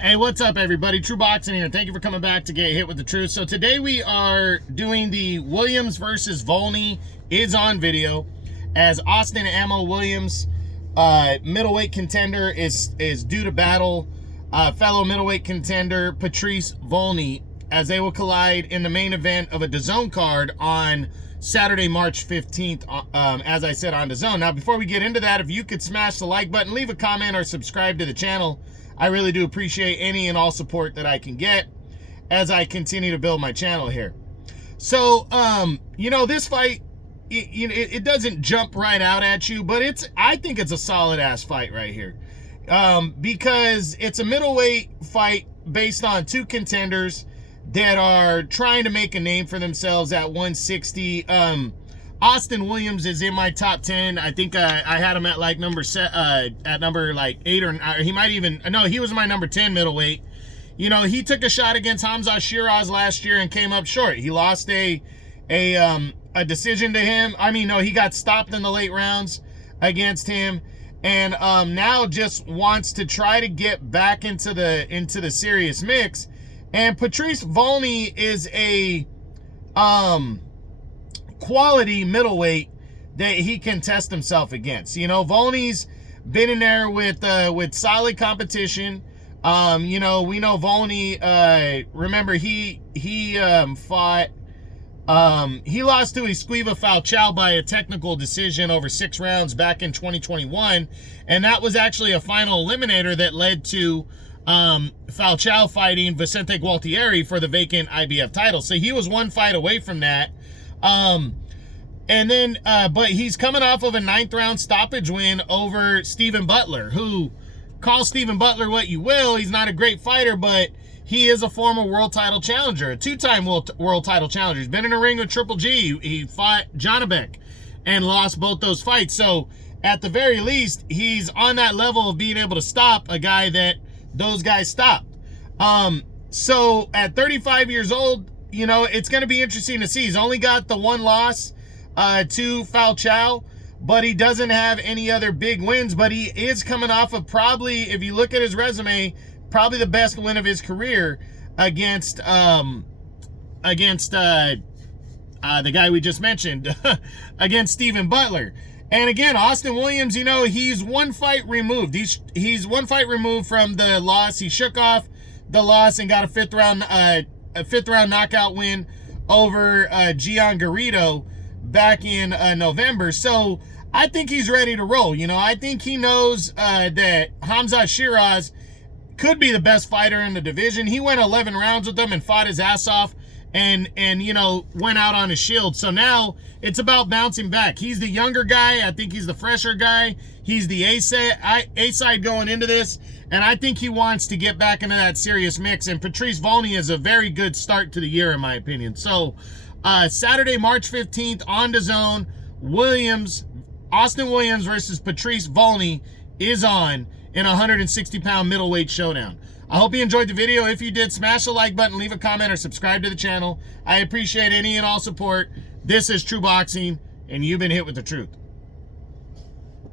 Hey, what's up, everybody? True Boxing here. Thank you for coming back to Get Hit with the Truth. So today we are doing the Williams versus Volny Is On video, as Austin Ammo Williams, middleweight contender, is due to battle fellow middleweight contender Patrice Volny, as they will collide in the main event of a DAZN card on Saturday, March 15th, as I said, on DAZN. Now, before we get into that, if you could smash the like button, leave a comment, or subscribe to the channel, I really do appreciate any and all support that I can get as I continue to build my channel here. So, this fight, it doesn't jump right out at you, but I think it's a solid ass fight right here. Because it's a middleweight fight based on two contenders that are trying to make a name for themselves at 160. Austin Williams is in my top 10. I think I had him at like number 8, or he might even, no, he was my number 10 middleweight. He took a shot against Hamza Shiraz last year and came up short. He lost a decision to him. I mean, no, he got stopped in the late rounds against him, and now just wants to try to get back into the serious mix. And Patrice Volny is a quality middleweight that he can test himself against. Volny's been in there with solid competition. We know Volny, remember he fought, he lost to Esquiva Falchao by a technical decision over 6 rounds back in 2021, and that was actually a final eliminator that led to Falchao fighting Vicente Gualtieri for the vacant IBF title. So he was one fight away from that. But he's coming off of a 9th round stoppage win over Stephen Butler, who, call Stephen Butler what you will, he's not a great fighter, but he is a former world title challenger, a 2-time world title challenger. He's been in a ring with Triple G. He fought Janabek and lost both those fights. So at the very least, he's on that level of being able to stop a guy that those guys stopped. So at 35 years old, it's going to be interesting to see. He's only got the one loss to Falchao, but he doesn't have any other big wins. But he is coming off of, probably, if you look at his resume, probably the best win of his career against the guy we just mentioned, against Stephen Butler. And again, Austin Williams, he's one fight removed. He's one fight removed from the loss. He shook off the loss and got a fifth round knockout win over Gian Garrido back in November. So I think he's ready to roll. I think he knows that Hamza Shiraz could be the best fighter in the division. He went 11 rounds with them and fought his ass off, and went out on his shield. So now it's about bouncing back. He's the younger guy. I think he's the fresher guy. He's the A-side going into this, and I think he wants to get back into that serious mix. And Patrice Volny is a very good start to the year, in my opinion. So Saturday, March 15th on DAZN, Austin Williams versus Patrice Volny is on in a 160-pound middleweight showdown. I hope you enjoyed the video. If you did, smash the like button, leave a comment, or subscribe to the channel. I appreciate any and all support. This is True Boxing, and you've been hit with the truth.